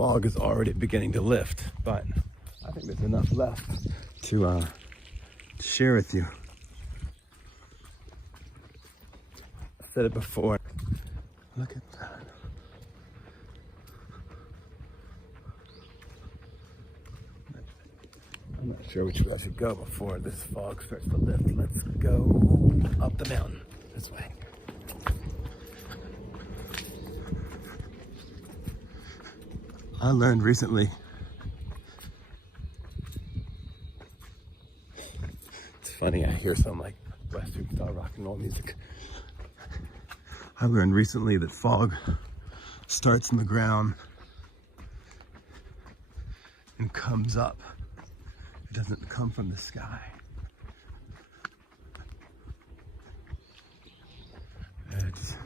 fog is already beginning to lift, but I think there's enough left to share with you. I said it before. Look at that. I'm not sure which way I should go before this fog starts to lift. Let's go up the mountain this way. I learned recently, it's funny, I hear some like Western style rock and roll music. I learned recently that fog starts in the ground and comes up. It doesn't come from the sky. It's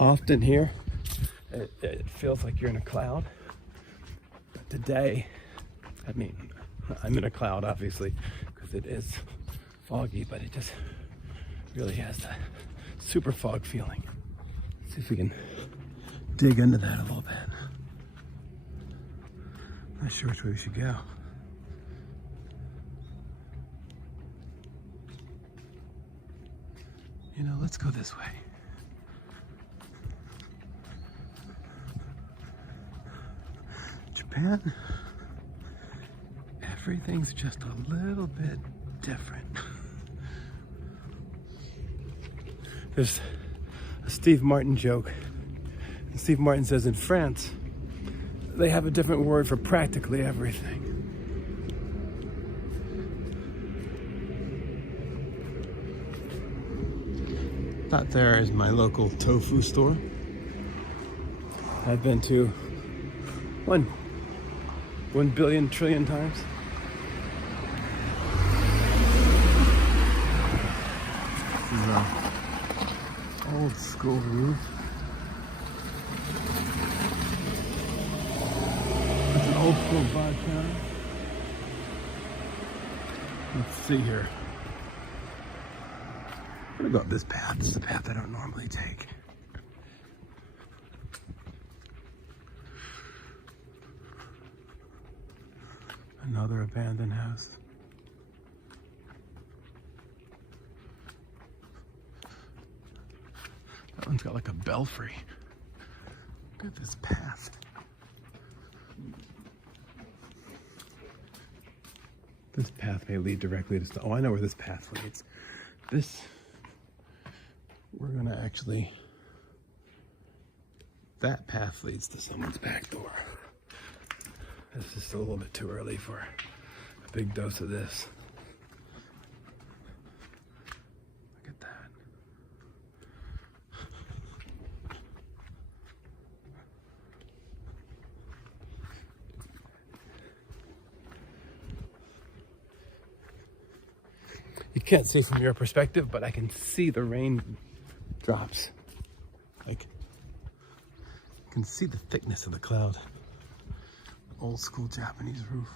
often here, it feels like you're in a cloud. But today, I mean, I'm in a cloud obviously, because it is foggy, but it just really has that super fog feeling. Let's see if we can dig into that a little bit. Not sure which way we should go. You know, let's go this way. Japan, everything's just a little bit different. There's a Steve Martin joke. And Steve Martin says in France, they have a different word for practically everything. That there is my local tofu store. I've been to 1 billion trillion times. This is an old school roof. It's an old school vodka. Let's see here. I'm gonna go up this path. This is the path I don't normally take. Another abandoned house. That one's got like a belfry. Look at this path. This path may lead directly to... Oh, I know where this path leads. We're gonna actually... That path leads to someone's back door. It's just a little bit too early for a big dose of this. Look at that. You can't see from your perspective, but I can see the rain drops. Like, you can see the thickness of the cloud. Old school Japanese roof.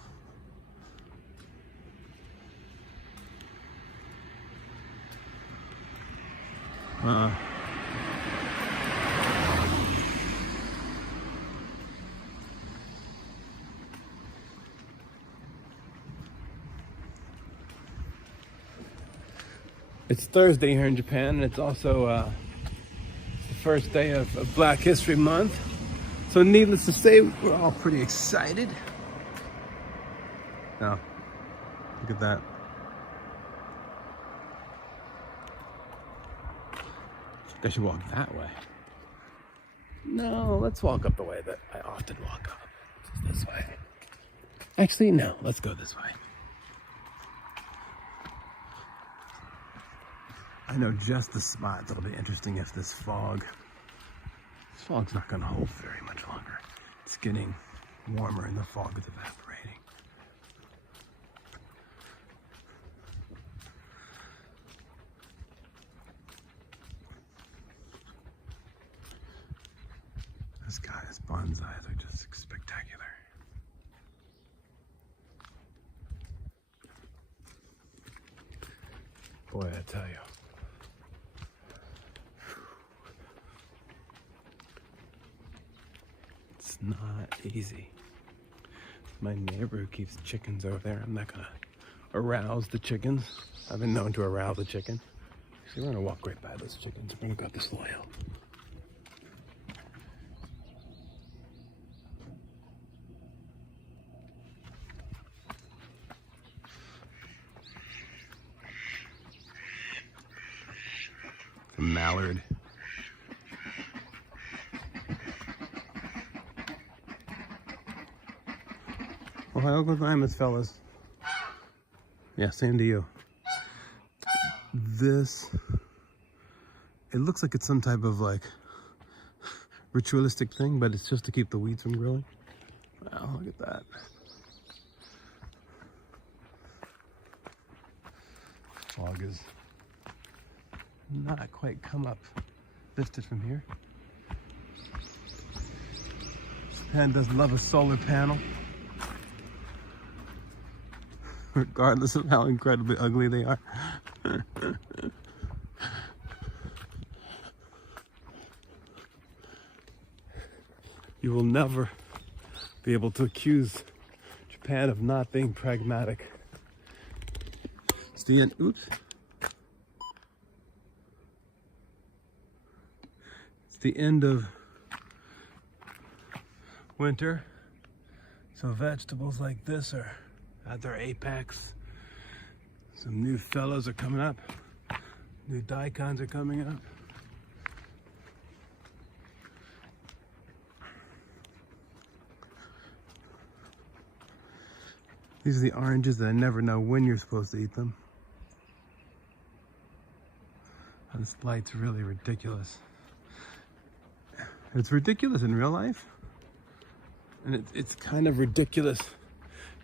It's Thursday here in Japan, and it's also the first day of Black History Month. So needless to say, we're all pretty excited. Now, look at that. I think I should walk that way. No, let's walk up the way that I often walk up. This way. Actually, no, let's go this way. I know just the spot that'll be interesting if this fog's not going to hold very much longer. It's getting warmer and the fog is evaporating. This guy's bonsais are just spectacular. Boy, I tell you. not easy. My neighbor who keeps chickens over there, I'm not gonna arouse the chickens. I've been known to arouse a chicken. Actually, we're gonna walk right by those chickens. We're gonna go up this little hill. A mallard. Ohio gozaimasu, fellas. Yeah, same to you. This, it looks like it's some type of like ritualistic thing, but it's just to keep the weeds from growing. Wow, look at that. Fog is not quite come up, lifted from here. Japan does love a solar panel, regardless of how incredibly ugly they are. You will never be able to accuse Japan of not being pragmatic. It's the end. Oops. It's the end of winter, so vegetables like this are at their apex. Some new fellows are coming up. New daikons are coming up. These are the oranges that I never know when you're supposed to eat them. Oh, this light's really ridiculous. It's ridiculous in real life, and it's kind of ridiculous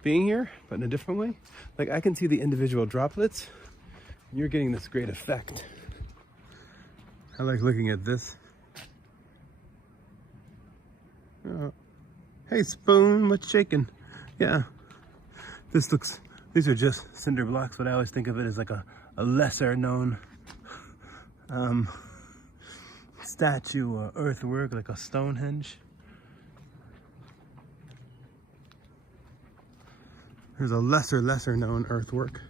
being here, but in a different way. Like, I can see the individual droplets. You're getting this great effect. I like looking at this. Oh. Hey, spoon, what's shaking? Yeah. These are just cinder blocks, but I always think of it as like a lesser known statue or earthwork, like a Stonehenge. There's a lesser known earthwork.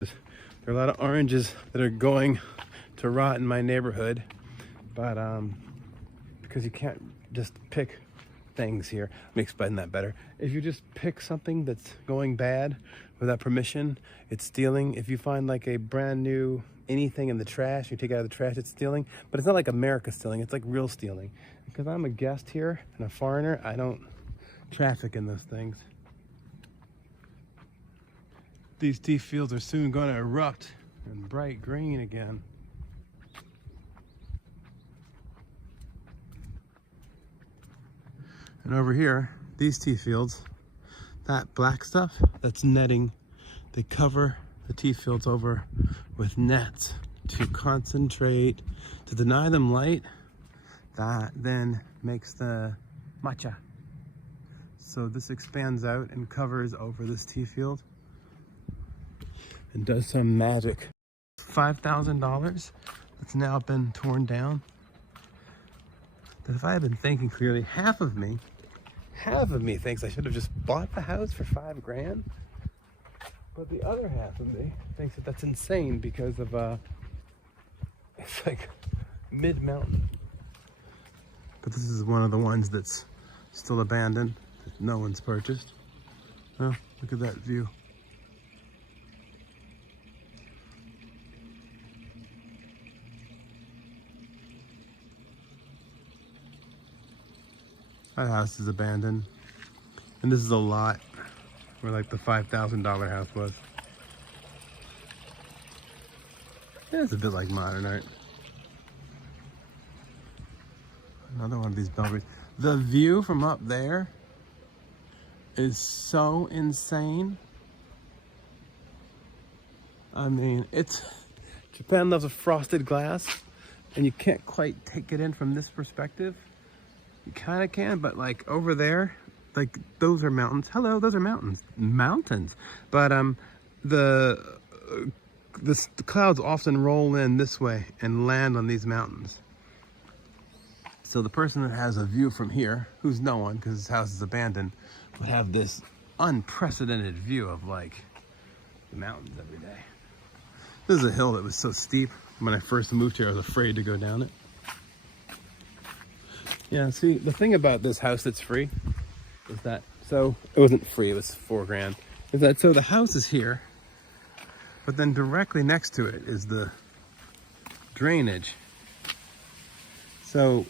There are a lot of oranges that are going to rot in my neighborhood, but because you can't just pick things here. Let me explain that better. If you just pick something that's going bad without permission, it's stealing. If you find like a brand new anything in the trash, you take it out of the trash, it's stealing. But it's not like America stealing, it's like real stealing. Because I'm a guest here and a foreigner, I don't traffic in those things. These tea fields are soon going to erupt in bright green again. And over here, these tea fields, that black stuff, that's netting. They cover the tea fields over with nets to concentrate, to deny them light. That then makes the matcha. So this expands out and covers over this tea field and does some magic. $5,000 that's now been torn down. That if I had been thinking clearly, half of me thinks I should have just bought the house for $5 grand. But the other half of me thinks that that's insane because of, it's like mid-mountain. But this is one of the ones that's still abandoned, that no one's purchased. Oh, look at that view. That house is abandoned. And this is a lot where like the $5,000 house was. Yeah, it's a bit like modern art. Another one of these belfries. The view from up there is so insane. I mean, Japan loves a frosted glass, and you can't quite take it in from this perspective. You kind of can, but like over there, like those are mountains. Hello, those are mountains. Mountains. But the the clouds often roll in this way and land on these mountains. So the person that has a view from here, who's no one because his house is abandoned, would have this unprecedented view of like the mountains every day. This is a hill that was so steep. When I first moved here, I was afraid to go down it. Yeah, see, the thing about this house that's free is that, so it wasn't free, it was $4,000, is that so the house is here, but then directly next to it is the drainage. So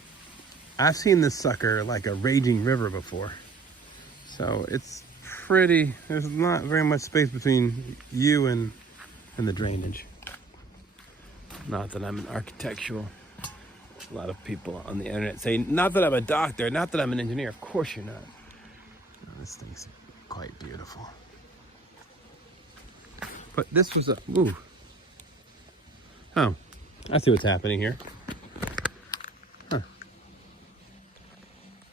I've seen this sucker like a raging river before. So it's pretty, there's not very much space between you and the drainage. Not that I'm an architectural. A lot of people on the internet say, not that I'm a doctor, not that I'm an engineer. Of course you're not. No, this thing's quite beautiful. But this was a, ooh. Oh, I see what's happening here. Huh.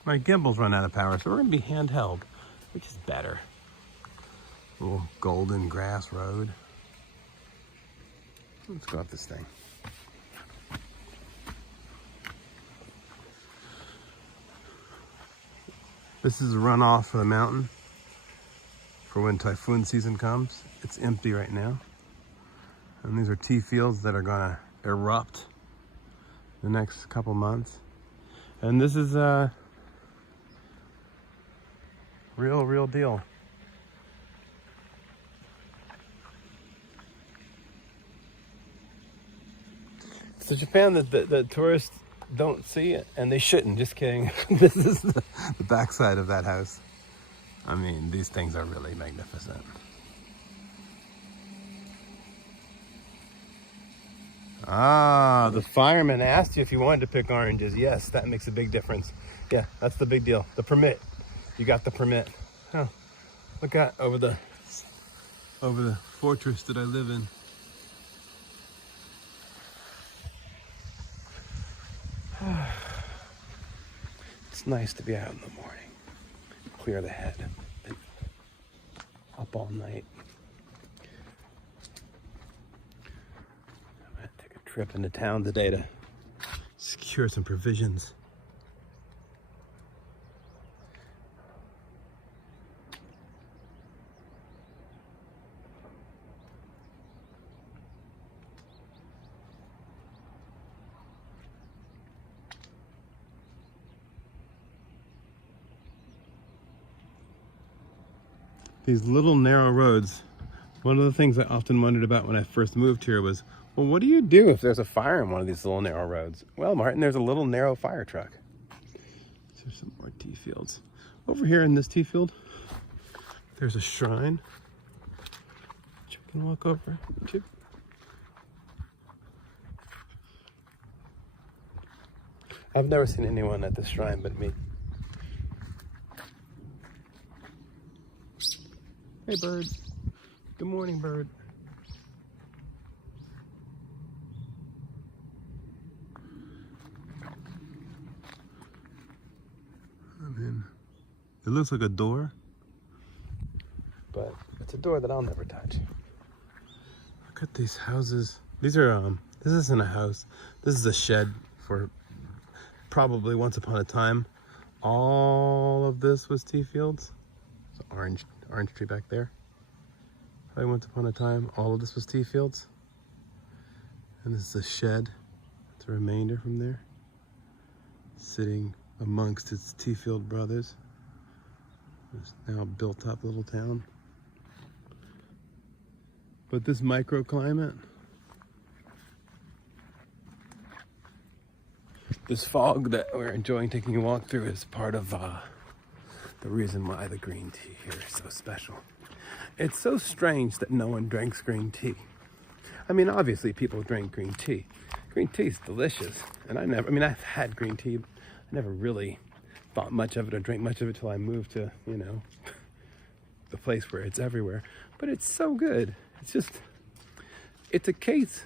My gimbal's run out of power, so we're gonna be handheld, which is better. Little golden grass road. Let's go up this thing. This is a runoff for the mountain for when typhoon season comes. It's empty right now. And these are tea fields that are gonna erupt the next couple months. And this is a real deal. So Japan, the tourists don't see it, and they shouldn't, just kidding. This is the backside of that house. I mean, these things are really magnificent. Ah, the fireman asked you if you wanted to pick oranges. Yes, that makes a big difference. Yeah, that's the big deal. The permit. You got the permit. Oh, look out over the fortress that I live in. It's nice to be out in the morning, clear the head, been up all night. I'm gonna take a trip into town today to secure some provisions. These little narrow roads. One of the things I often wondered about when I first moved here was, well, what do you do if there's a fire in one of these little narrow roads? Well, Martin, there's a little narrow fire truck. There's some more tea fields. Over here in this tea field, there's a shrine. You can walk over to. I've never seen anyone at this shrine but me. Hey, bird. Good morning, bird. I mean, it looks like a door, but it's a door that I'll never touch. Look at these houses. These are, this isn't a house. This is a shed for probably once upon a time. All of this was tea fields. It's an orange tree back there. Probably once upon a time, all of this was tea fields. And this is a shed. It's a remainder from there. Sitting amongst its tea field brothers. This now built up little town. But this microclimate, this fog that we're enjoying taking a walk through is part of the reason why the green tea here is so special. It's so strange that no one drinks green tea. I mean, obviously people drink green tea. Green tea is delicious. And I've had green tea. I never really thought much of it or drank much of it till I moved to, you know, the place where it's everywhere. But it's so good. It's just, it's a case.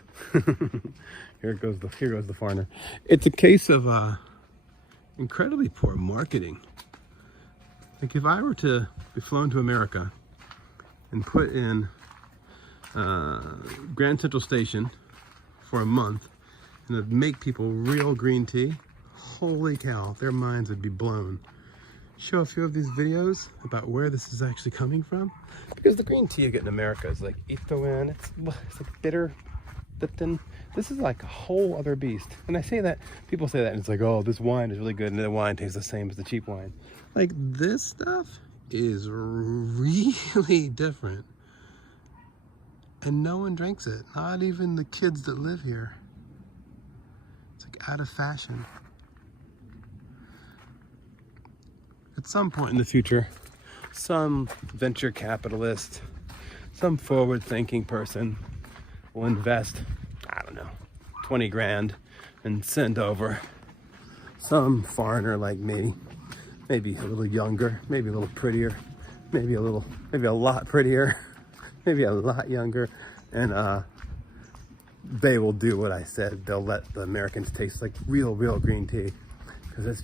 Here goes the foreigner. It's a case of incredibly poor marketing. Like if I were to be flown to America and put in Grand Central Station for a month and it'd make people real green tea, holy cow, their minds would be blown. Show a few of these videos about where this is actually coming from, because the green tea you get in America is like Itoan, it's like bitter, but then this is like a whole other beast. And I say that, people say that and it's like, oh, this wine is really good and the wine tastes the same as the cheap wine. Like, this stuff is really different and no one drinks it, not even the kids that live here. It's like out of fashion. At some point in the future, some venture capitalist, some forward-thinking person will invest, I don't know, 20 grand and send over some foreigner like me, maybe a little younger, maybe a little prettier, maybe a lot prettier, maybe a lot younger, and they will do what I said. They'll let the Americans taste like real green tea. Because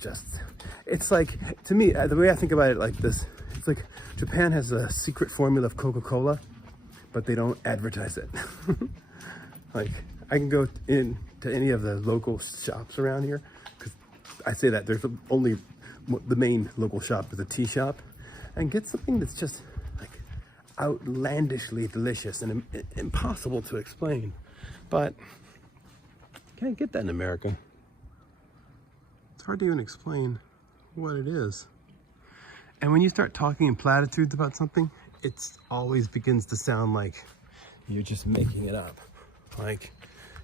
it's like, to me, the way I think about it like this, it's like Japan has a secret formula of Coca-Cola, but they don't advertise it. Like, I can go in to any of the local shops around here, because I say that there's only, the main local shop is a tea shop, and get something that's just like outlandishly delicious and impossible to explain. But can't get that in America. It's hard to even explain what it is. And when you start talking in platitudes about something, it always begins to sound like you're just making it up. Like,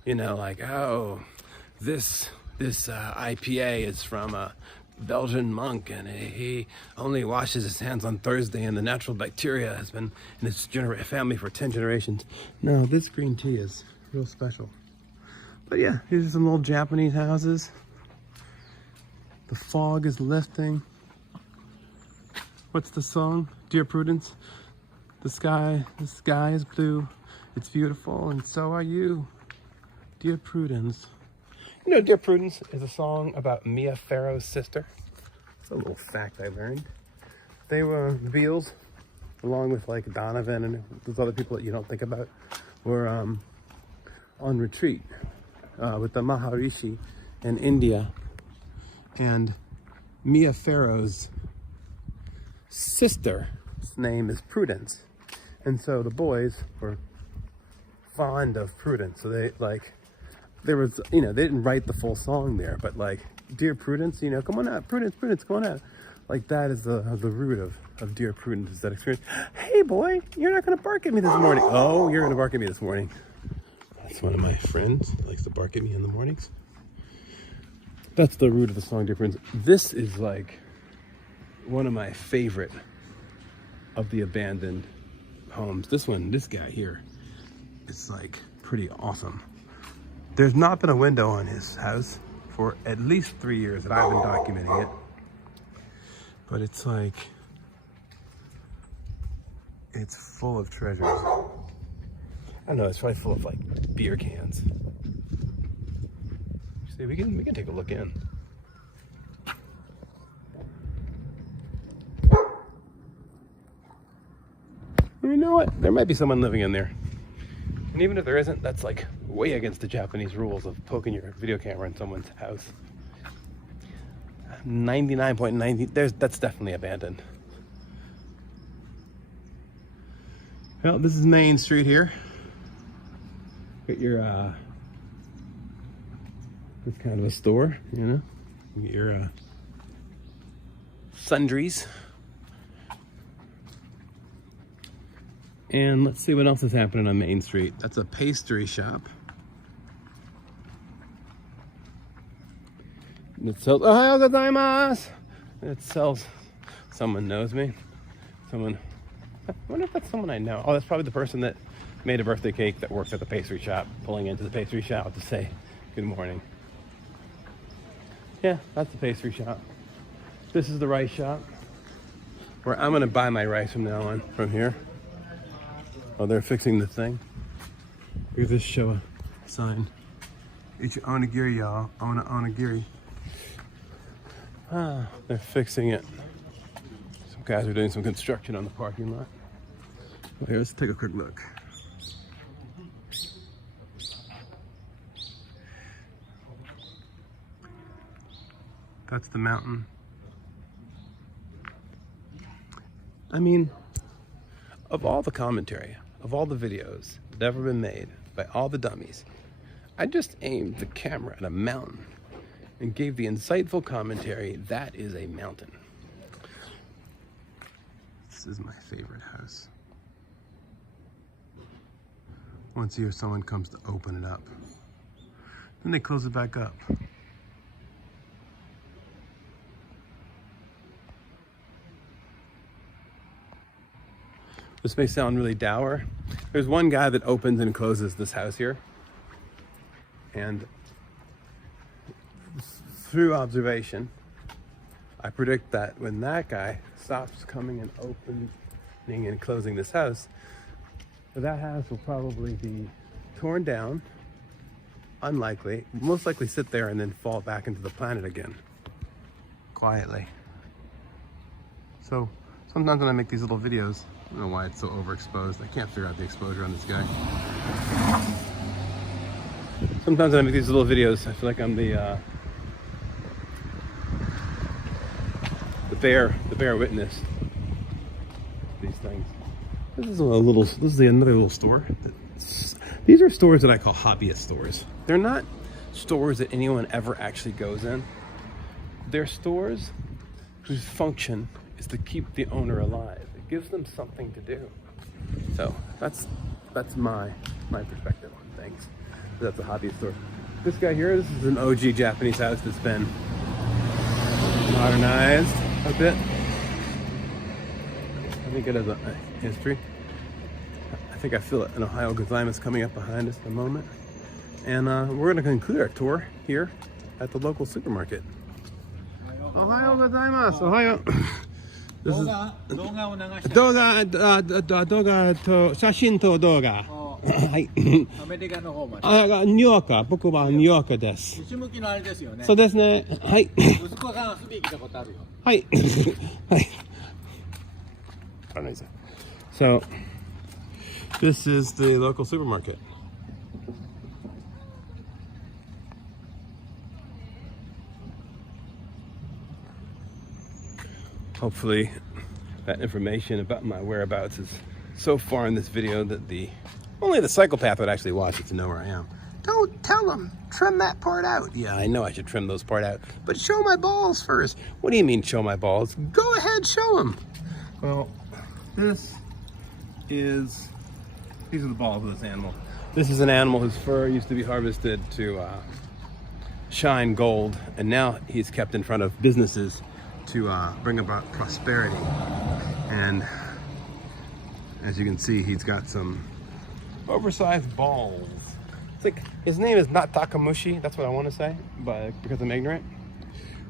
you know, like, oh, this IPA is from a Belgian monk and he only washes his hands on Thursday and the natural bacteria has been in his family for 10 generations. No, this green tea is real special. But yeah, here's some little Japanese houses. The fog is lifting. What's the song? Dear Prudence, the sky is blue. It's beautiful, and so are you, Dear Prudence. You know, Dear Prudence is a song about Mia Farrow's sister. It's a little fact I learned. They were, the Beals, along with like Donovan and those other people that you don't think about, were on retreat with the Maharishi in India. And Mia Farrow's sister's name is Prudence. And so the boys were fond of Prudence. So they like, there was, you know, they didn't write the full song there, but like, Dear Prudence, you know, come on out, Prudence, come on out. Like, that is the root of Dear Prudence, is that experience. Hey boy, you're not gonna bark at me this morning. Oh, you're gonna bark at me this morning. That's one of my friends, likes to bark at me in the mornings. That's the root of the song, Dear Prudence. This is like one of my favorite of the abandoned homes. This guy here is like pretty awesome. There's not been a window on his house for at least 3 years that I've been documenting it. But it's like, it's full of treasures. I don't know, it's probably full of like beer cans. See, we can take a look in. You know what? There might be someone living in there. And even if there isn't, that's like way against the Japanese rules of poking your video camera in someone's house. 99.90, that's definitely abandoned. Well, this is Main Street here. Got your it's kind of a store, you know. You get your sundries. And let's see what else is happening on Main Street. That's a pastry shop. It sells, ohayou gozaimasu! It sells, someone knows me. Someone, I wonder if that's someone I know. Oh, that's probably the person that made a birthday cake that works at the pastry shop, pulling into the pastry shop to say good morning. Yeah, that's the pastry shop. This is the rice shop, where I'm gonna buy my rice from now on, from here. Oh, they're fixing the thing. Look at this Showa sign. Ichi onigiri, y'all. Onigiri. Ah, they're fixing it. Some guys are doing some construction on the parking lot. Well, here, let's take a quick look. That's the mountain. I mean, of all the commentary, of all the videos that have ever been made by all the dummies, I just aimed the camera at a mountain and gave the insightful commentary, that is a mountain. This is my favorite house. Once a year, someone comes to open it up. Then they close it back up. This may sound really dour. There's one guy that opens and closes this house here. And through observation, I predict that when that guy stops coming and opening and closing this house, that house will probably be torn down, unlikely, most likely sit there and then fall back into the planet again, quietly. So sometimes when I make these little videos, I don't know why it's so overexposed. I can't figure out the exposure on this guy. Sometimes when I make these little videos, I feel like I'm the bear witness. These things. This is another little store. These are stores that I call hobbyist stores. They're not stores that anyone ever actually goes in. They're stores whose function is to keep the owner alive. It gives them something to do. So that's my perspective on things. That's a hobbyist store. This guy here, this is an OG Japanese house that's been modernized a bit. I think it has a history. I think I feel an Ohio gozaimasu coming up behind us in a moment. And we're going to conclude our tour here at the local supermarket. Ohio gozaimasu. Ohio. This is doga to shashin to doga. はい。アメリカの方まで。あ、ニューヨーカー。僕はニューヨーカーです。西向きのあれですよね。そうですね。はい。息子さんはスビー来たことあるよ。はい。はい。So, this is the local supermarket. Hopefully, that information about my whereabouts is so far in this video that only the psychopath would actually watch it to know where I am. Don't tell them, trim that part out. Yeah, I know I should trim those part out, but show my balls first. What do you mean show my balls? Go ahead, show them. Well, these are the balls of this animal. This is an animal whose fur used to be harvested to shine gold, and now he's kept in front of businesses to bring about prosperity. And as you can see, he's got some oversized balls. It's like, his name is not Takamushi, that's what I want to say, but because I'm ignorant.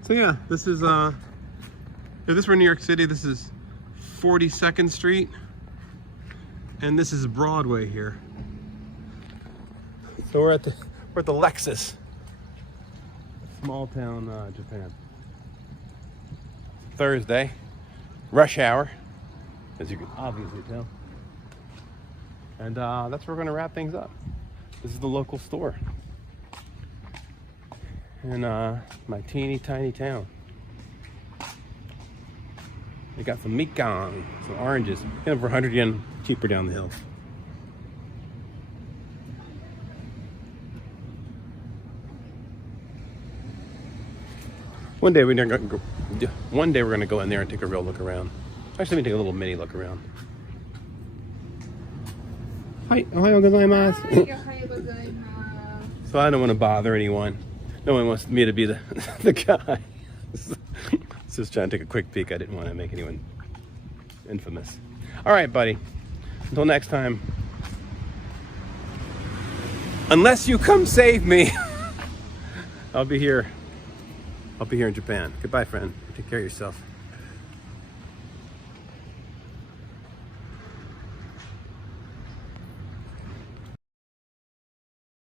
So yeah, this is, if this were New York City, this is 42nd Street, and this is Broadway here. So we're at the Lexus, small town Japan. Thursday, rush hour, as you can obviously tell. And that's where we're gonna wrap things up. This is the local store in my teeny tiny town. They got some mikan, some oranges, and for 100 yen cheaper down the hill. One day we're gonna go in there and take a real look around. Actually, we take a little mini look around. Hi, ohayou gozaimasu. So I don't want to bother anyone. No one wants me to be the guy. Just trying to take a quick peek. I didn't want to make anyone infamous. All right, buddy. Until next time. Unless you come save me, I'll be here. I'll be here in Japan. Goodbye, friend. Take care of yourself.